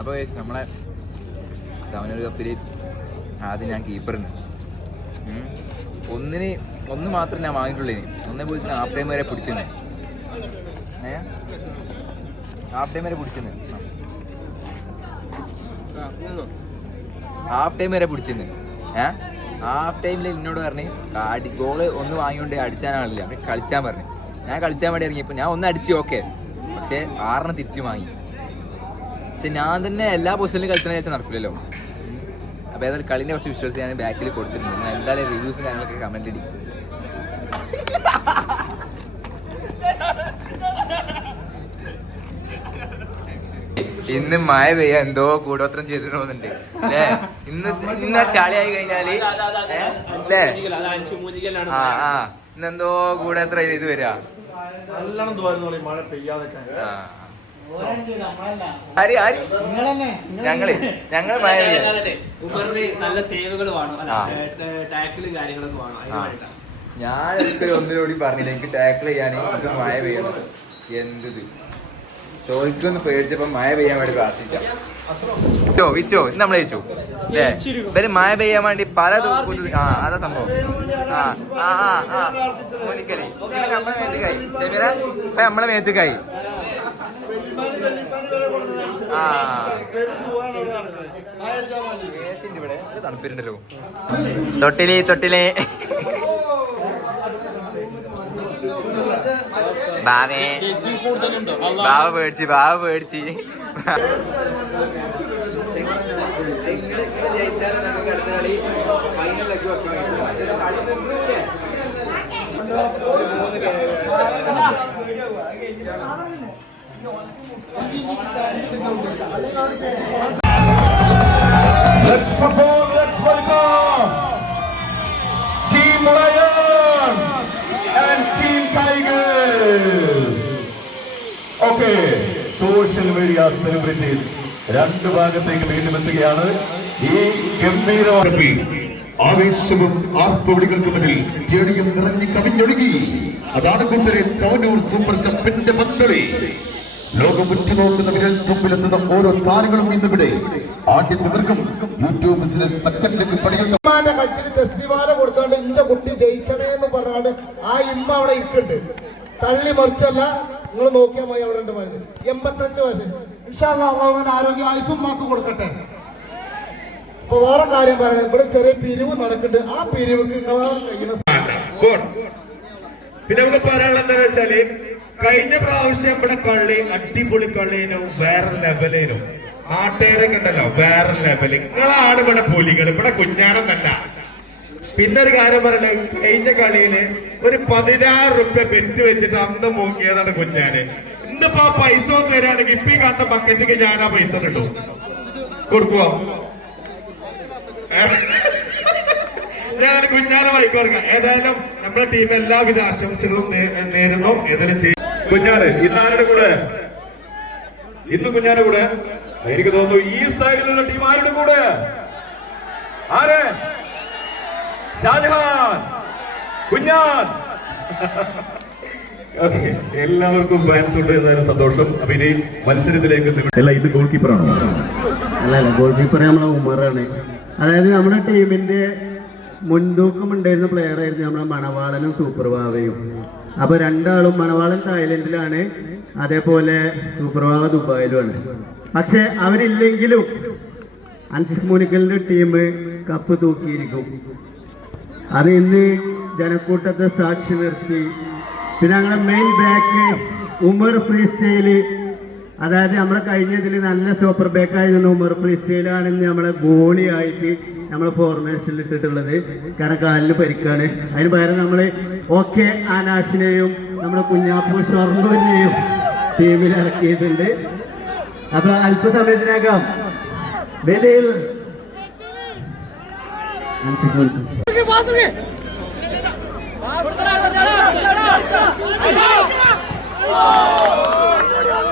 അപ്പോൾ നമ്മളെ തവനൂർ കപ്പിൽ ആദ്യം ഞാൻ കീപ്പറിന് ഒന്നിന് ഒന്ന് മാത്രം ഞാൻ വാങ്ങിയിട്ടുള്ളൂ ഇനി. ഒന്നേ പോയിട്ട് ഹാഫ് ടൈം വരെ പിടിച്ചിരുന്നു ഏ? ഹാഫ് ടൈം വരെ പിടിച്ചിരുന്നു ഹാഫ് ടൈം വരെ പിടിച്ചിരുന്നു ഏ? ഹാഫ് ടൈമിൽ എന്നോട് പറഞ്ഞ് അടി ഗോൾ ഒന്ന് വാങ്ങിക്കൊണ്ട് അടിച്ചാനാളില്ല കളിച്ചാൻ പറഞ്ഞു. ഞാൻ കളിച്ചാൻ വേണ്ടി ഇറങ്ങിയപ്പോൾ ഞാൻ ഒന്ന് അടിച്ചു ഓക്കെ പക്ഷേ ആറിനെ തിരിച്ചു വാങ്ങി. പക്ഷെ ഞാൻ തന്നെ എല്ലാ പൊസിഷനിലും കളിച്ചാൽ വെച്ചാൽ നടക്കില്ലല്ലോ അപ്പോൾ ഏതായാലും കളിനെ കുറച്ച് വിശ്വസിച്ച് ഞാൻ ബാക്കിൽ കൊടുത്തിട്ടുണ്ട്. നിങ്ങൾ എന്തായാലും റിവ്യൂസും കാര്യങ്ങളൊക്കെ കമന്റ് അടി ഇന്ന് മഴ പെയ്യ എന്തോ കൂടോത്രം ചെയ്തു തോന്നുന്നുണ്ട്. അല്ലേ ഇന്ന് ഇന്ന് ചാളിയായി കഴിഞ്ഞാൽ? അല്ലേ ആ ആ. ഇന്നെന്തോ കൂടോത്രം ചെയ്ത് വരാ. നല്ലോണം തോന്നുന്നു മഴ പെയ്യാതെ. ആര് ആര്? ഞങ്ങൾ ഞങ്ങൾ ഉബറിന് നല്ല സേവുകൾ വേണം. ടാക്കിലും കാര്യങ്ങളൊക്കെ വേണം. ഞാൻ ഒരിക്കലും ഒന്നിനോടി പറഞ്ഞില്ല. എനിക്ക് ടാക്കിൾ ചെയ്യാൻ എനിക്ക് മഴ പെയ്യണം. എന്ത് ചോദിക്കൊന്ന് പേടിച്ചപ്പോ മഴ പെയ്യാൻ വേണ്ടി പ്രാർത്ഥിക്കാം. വിച്ചോ വിച്ചോ നമ്മൾ നമ്മളെ ചോദിച്ചു അല്ലേ? ഇവർ മഴ പെയ്യാൻ വേണ്ടി പല ആ അതാ സംഭവം. ആ ആ ആ ആ. മോനിക്കലി. നമ്മളെ മേത്തുക്കായി നമ്മളെ മേത്തുക്കായി ഇവിടെ. തണുപ്പിരുണ്ടല്ലോ. തൊട്ടിലേ തൊട്ടിലേ. ബാവേ. ബാവ പേടിച്ച് ബാവ പേടിച്ച്. Let's perform, let's welcome Team Lion and Team Tigers. Okay, social media celebrities രണ്ട് ഭാഗത്തേക്ക് വീണ്ടും എത്തുകയാണ്. ഈ ഗംഭീര ആവേശവും ആർപ്പവിളികൾക്ക് മുന്നിൽ സ്റ്റേഡിയം നിറഞ്ഞു കവിഞ്ഞൊഴുകി. അതാണ് കൂട്ടരെ തവനൂർ സൂപ്പർ കപ്പിന്റെ പന്തളി ലോകം ഉറ്റുനോക്കുന്ന വിരൽ തുമ്പിലെത്തുന്ന ഓരോ താരങ്ങളും ഇന്നിവിടെ തീർക്കും യൂട്യൂബ് സെക്കൻഡിലേക്ക് ഇമ്മാന്റെ കച്ചിന് തസ്തിമാല കൊടുത്തോണ്ട് ഇഞ്ച കുട്ടി ജയിച്ചണേ എന്ന് പറഞ്ഞാണ്ട് ആ ഇമ്മ അവിടെ ഇരിക്കുന്നുണ്ട്. തള്ളി മറിച്ചല്ല. നിങ്ങൾ നോക്കിയാൽ മതി അവിടെ ഉണ്ട് പറഞ്ഞു എൺപത്തഞ്ച് വയസ്സ്. ആരോഗ്യ ആയുസും മാക്ക് കൊടുക്കട്ടെ. ഇപ്പൊ വേറെ കാര്യം പറയുന്നത് ഇവിടെ ചെറിയ പിരിവ് നടക്കുന്നുണ്ട്. ആ പിരിവ് നിങ്ങളെ കഴിയുന്ന ഗുഡ്. പിന്നെ നമുക്ക് പറയാനുള്ളത് എന്താണെന്ന് വെച്ചാൽ കഴിഞ്ഞ പ്രാവശ്യം ഇവിടെ കള്ളി അടിപൊളി കളീനും വേറെ ലെവലിനും. ആട്ടേരൊക്കെ ഉണ്ടല്ലോ വേറെ ലെവൽ. നിങ്ങളാണ് ഇവിടെ പുലികൾ ഇവിടെ കുഞ്ഞാനൊന്നല്ല പിന്നെ ഒരു കാര്യം പറയണേ കഴിഞ്ഞ കളിയിൽ ഒരു പതിനാറ് റുപ്യ ബെറ്റ് വെച്ചിട്ട് അന്ന് മുങ്ങിയതാണ് കുഞ്ഞാന്. ഇന്നിപ്പോ ആ പൈസ ഒന്ന് തരാണെങ്കിൽ ഇപ്പൊ കണ്ട ബക്കറ്റിക്ക് ഞാൻ ആ പൈസ കിട്ടും കൊടുക്കുവോ? ഞാൻ കുഞ്ഞാനെ വായിക്കൊടുക്കാം ഏതായാലും നമ്മുടെ ടീം എല്ലാവിധ ആശംസകളും നേരുന്നു. ഏതായാലും കുഞ്ഞാട് ഇന്ന് ആരുടെ കൂടെ? ഇന്ന് കുഞ്ഞാന്റെ കൂടെ? എനിക്ക് തോന്നുന്നു ഈ സൈഡിലുള്ള ടീം ആരുടെ കൂടെ? ആരെ? ഷാജഹാൻ കുഞ്ഞാൻ. എല്ലാവർക്കും ഫാൻസ് ഉണ്ട് എന്നാലും സന്തോഷം. അപ്പൊ ഇനി മത്സരത്തിലേക്ക് അല്ല ഇത് ഗോൾ കീപ്പറാണോ അല്ല അല്ല ഗോൾ കീപ്പർ നമ്മളെ ഉമറാണ്. അതായത് നമ്മുടെ ടീമിന്റെ മുൻതൂക്കം ഉണ്ടായിരുന്ന പ്ലെയർ ആയിരുന്നു നമ്മുടെ മണവാളനും സൂപ്പർ വാവയും അപ്പൊ രണ്ടാളും മണവാളൻ തായ്ലൻഡിലാണ് അതേപോലെ സൂപ്പർ വാവ ദുബായിലുമാണ്. പക്ഷെ അവരില്ലെങ്കിലും അൻസിഫ് മുനിക്കലിന്റെ ടീം കപ്പ് തൂക്കിയിരിക്കും. അത് ഇന്ന് ജനക്കൂട്ടത്തെ സാക്ഷി നിർത്തി പിന്നെ ഞങ്ങളുടെ main back Umar free style അതായത് നമ്മൾ കഴിഞ്ഞതിൽ നല്ല സ്റ്റോപ്പർ ബാക്കായി നിന്ന് ഉമർ ഫ്രീ സ്റ്റൈലാണ് ഇന്ന് നമ്മളെ നമ്മൾ ഫോർമേഷനിൽ ഇട്ടിട്ടുള്ളത്. കാരണം കാലിന് പരിക്കാണ്. അതിന് പകരം നമ്മൾ ഓക്കെ ആനാഷിനെയും നമ്മുടെ കുഞ്ഞാപ്പു ഷർണൂരിനെയും ടീമിൽ ഇറക്കിയിട്ടുണ്ട്. അപ്പൊ അല്പസമയത്തിനകം വേദിയിൽ Oh!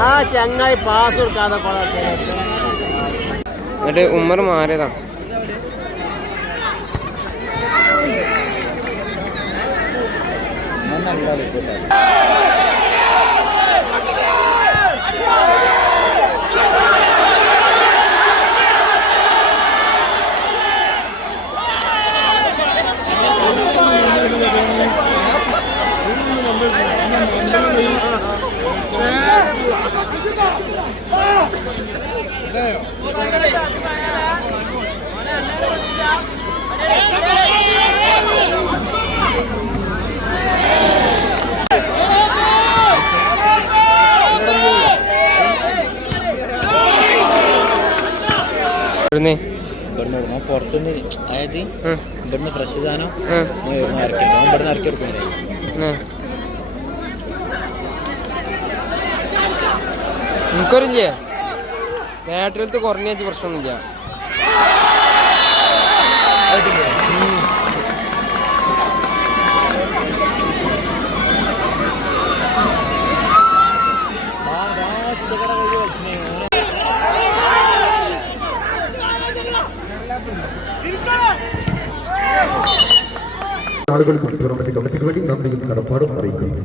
ആ ചങ്ങായി പാസ് കൊടുക്കാതെ എന്നിട്ട് ഉമ്മർ മാറിയതാ. ഇവിടുന്ന് ഇവിടുന്ന് പുറത്തുനിന്ന് അതായത്. ഇവിടുന്ന് ഫ്രഷ് സാധനം ഉം. ഞാൻ ഇവിടുന്ന് ഇറക്കി ഉം. എനിക്കൊരില്ലേ ബാറ്ററിയിലത്തെ കുറഞ്ഞ വെച്ച് പ്രശ്നമൊന്നുമില്ല ആളുകൾക്കും ടൂർണമെന്റ് കമ്മിറ്റിക്ക് വേണ്ടി നന്ദിയും കടപ്പാടും അറിയിക്കുന്നു.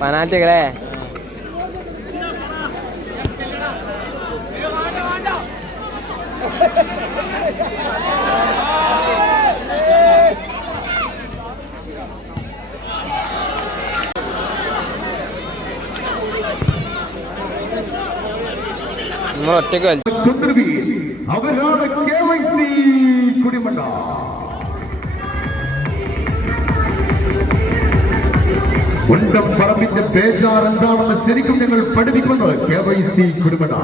പനാറ്റകളെ നമ്മൾ ഒറ്റക്ക് കളിച്ചു കുതിർവിയിൽ അവരാണ് കെ വൈ സി കുടിമണ്ണ ഉണ്ടം പറമ്പിന്റെ ബേജാർ എന്താണെന്ന് ശരിക്കും ഞങ്ങൾ പഠിപ്പിക്കുന്നത് കെ വൈ സി കുടിമണ്ണ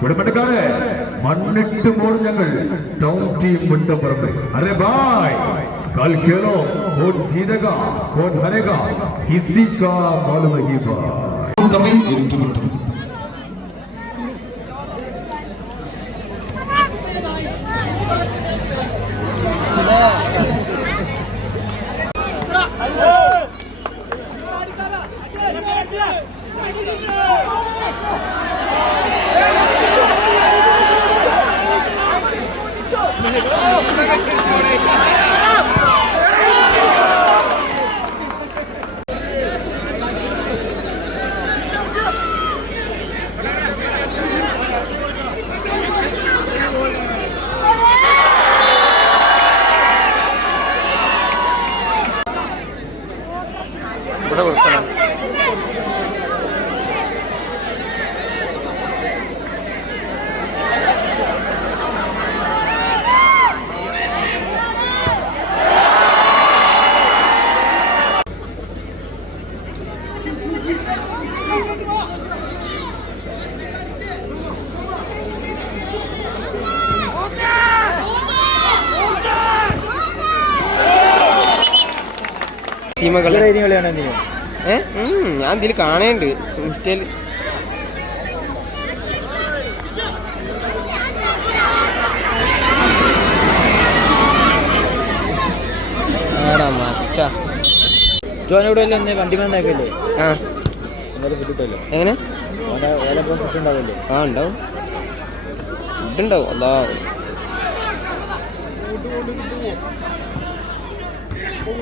കുടിമണ്ണക്കാര് മണ്ണിട്ട് മോൾ ഞങ്ങൾ ടൗൺ ടീം മുണ്ടം പറമ്പ് അരെ ബായ് कल खेलो कौन जीतेगा कौन हारेगा किसी का मालूम नहीं भाई ഏ? ഉം, ഞാൻ ഇതിൽ കാണേണ്ട് ഇൻസ്റ്റയിൽ ആടാ മച്ച. ജോനോട് വണ്ടി വന്നേക്കല്ലേ? ആ. എങ്ങനെ? ആ ഉണ്ടാവും. ഇതുണ്ടാവും അതാ.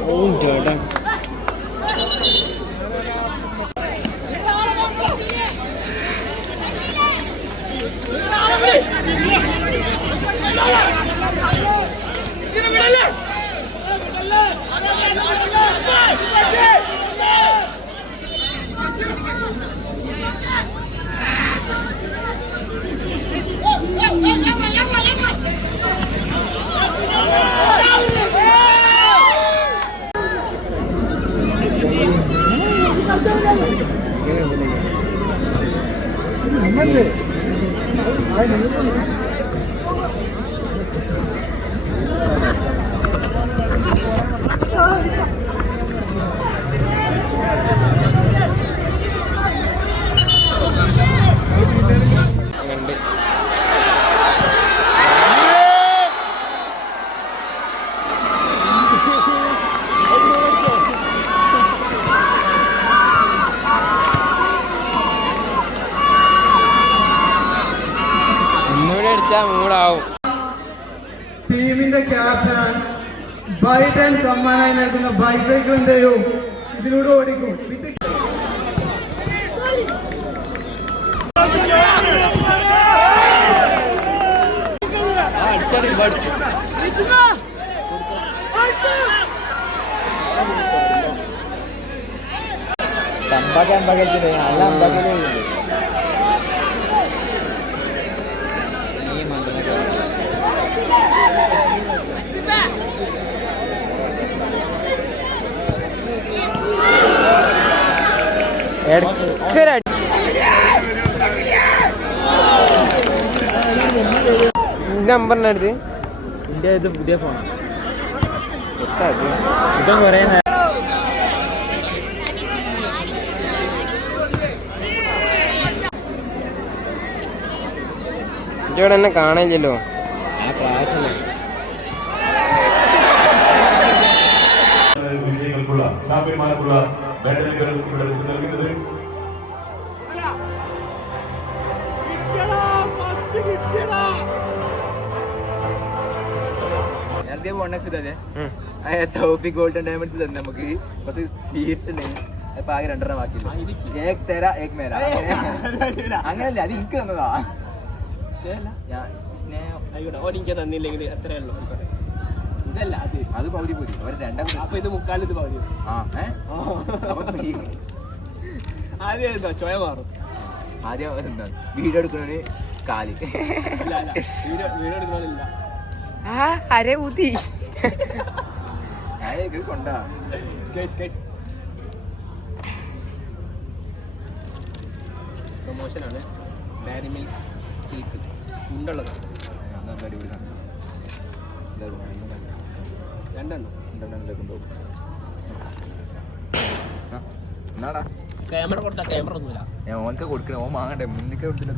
ഓ ചേട്ടാ. Get him, get him! Biden സമ്മാനമായി നൽകുന്ന ബൈസൈക്കിൾ എന്ത് ചെയ്യും? ഇതിലൂടെ ഓടിക്കും. ഇത് തമ്പാക്കാൻ അമ്പാക്കലിച്ചിട്ട് നല്ല അമ്പാക്കൽ ഈ മന്ത്രനൊക്കെ അടുത്ത്. ഇത് പുതിയ ഫോണാണ് ഇത്? കൊറേ ഇജ്ജോടെ എന്നെ കാണാനില്ലല്ലോ ആ ക്ലാസ് ചാമ്പ്യന്മാർക്കുള്ള മെഡലുകൾ ഇവിടെ വെച്ച് നൽകുന്നത്. നേരത്തെ ഇതേ ഗോൾഡൻ ഡയമണ്ട്സ് തന്നെ. നമുക്ക്. കുറച്ച് അപ്പൊ ആകെ രണ്ടെണ്ണം ബാക്കി ഏക് തേര ഏക് മേര. അങ്ങനല്ല അത് എനിക്ക് തന്നതാ. ഞാൻ സ്നേഹം. എനിക്ക് തന്നില്ലെങ്കിൽ അത്രേ ഉള്ളൂ. ഇതല്ല അത് അത് പകുതി പോരി അവർ രണ്ടാം അപ്പൊ ഇത് മുക്കാൽ ഇത് പൗരി ആ ഏ? ആദ്യം എന്താ? ചോയ മാറും. ആദ്യം എന്താ? വീഡിയോ എടുക്കണേ കാലി. ഇല്ല ഇല്ല വീഡിയോ ആ അരെ ഊതി. കൊണ്ടാ. പ്രൊമോഷനാണ് ഡയറി മിൽക്ക് സിൽക്ക്. ഉണ്ടുള്ളത് അന്നത്തെ അടിപൊളി സാധനം. ഇതാ കൊണ്ടുവന്നത്. രണ്ടെണ്ണം രണ്ടെണ്ണം ഇതിലേക്ക് കൊണ്ടുപോകും. ആ, എന്നാടാ ക്യാമറ കൊടുത്താൽ ക്യാമറ ഒന്നുമില്ല ഞാൻ ഓനക്ക് കൊടുക്കണേ ഓൻ വാങ്ങണ്ടേ മുന്നിക്ക് കൊടുത്തില്ല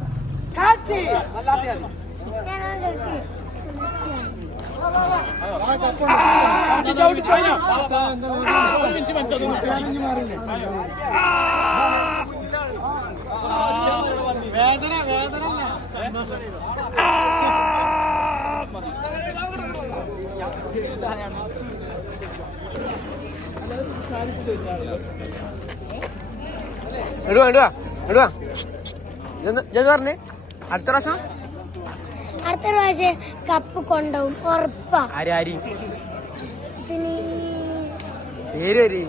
ഇടുവാ ഇടുവാ ഇടുവാ. ഇതെന്ന് പറഞ്ഞേ? അടുത്ത പ്രാവശ്യം? അടുത്ത പ്രാവശ്യം കപ്പ് കൊണ്ടുപോകും ഉറപ്പാ. ആരാരി ആര്? പിന്നെ പേര് വരി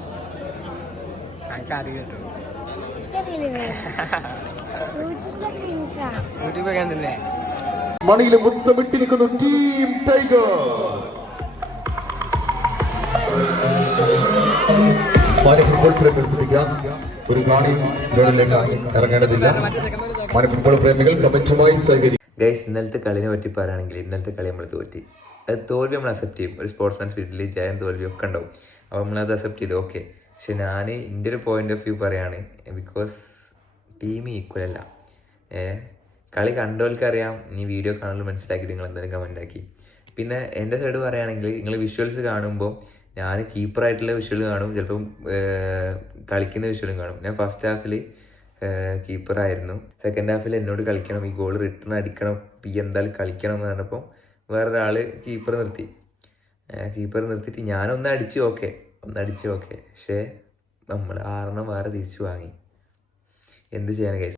എനിക്ക് അറിയട്ടോ ചെറിയ യൂട്യൂബിലൊക്കെ കണ്ടില്ലേ? മണിയിൽ മുത്തമിട്ടിരിക്കുന്നു ടീം ടൈഗർ. മാന്യ ഫുട്ബോൾ പ്രേമികൾ ഒരു ഗാണി ഗ്രൗണ്ടിലേക്ക് ഇറങ്ങേണ്ടതില്ല. മാന്യ ഫുട്ബോൾ പ്രേമികൾ കമന്റുമായി സഹകരിക്കും ഗൈസ് ഇന്നലത്തെ കളിനെ പറ്റി പറയുകയാണെങ്കിൽ ഇന്നലത്തെ കളി നമ്മൾ തോറ്റി. അത് തോൽവി നമ്മൾ അക്സെപ്റ്റ് ചെയ്യും. ഒരു സ്പോർട്സ്മാൻ സ്പീഡിൽ ജയം തോൽവി ഒക്കെ ഉണ്ടാവും. അപ്പോൾ നമ്മളത് അക്സെപ്റ്റ് ചെയ്തു. ഓക്കെ പക്ഷെ ഞാൻ എന്റെ ഒരു പോയിന്റ് ഓഫ് വ്യൂ പറയാണ് ബിക്കോസ് ടീം ഈക്വൽ അല്ല. കളി കണ്ടവർക്കറിയാം നീ വീഡിയോ കാണുമ്പോൾ മനസ്സിലാക്കിയിട്ട് നിങ്ങൾ എന്തായാലും കമന്റ് ആക്കി. പിന്നെ എന്റെ സൈഡ് പറയുകയാണെങ്കിൽ നിങ്ങൾ വിഷ്വൽസ് കാണുമ്പോൾ ഞാൻ കീപ്പറായിട്ടുള്ള വിഷ്വൽ കാണും. ചിലപ്പം കളിക്കുന്ന വിഷ്വലും കാണും. ഞാൻ ഫസ്റ്റ് ഹാഫിൽ കീപ്പറായിരുന്നു സെക്കൻഡ് ഹാഫിൽ എന്നോട് കളിക്കണം ഈ ഗോൾ റിട്ടേൺ അടിക്കണം പി എന്തായാലും കളിക്കണം എന്ന് പറഞ്ഞപ്പോൾ വേറൊരാൾ കീപ്പർ നിർത്തി. കീപ്പർ നിർത്തിയിട്ട് ഞാനൊന്ന് അടിച്ചു ഓക്കെ ഒന്ന് അടിച്ചു ഓക്കെ പക്ഷേ നമ്മൾ ആറെണ്ണം വേറെ തിരിച്ചു വാങ്ങി. എന്ത് ചെയ്യാൻ കൈസ്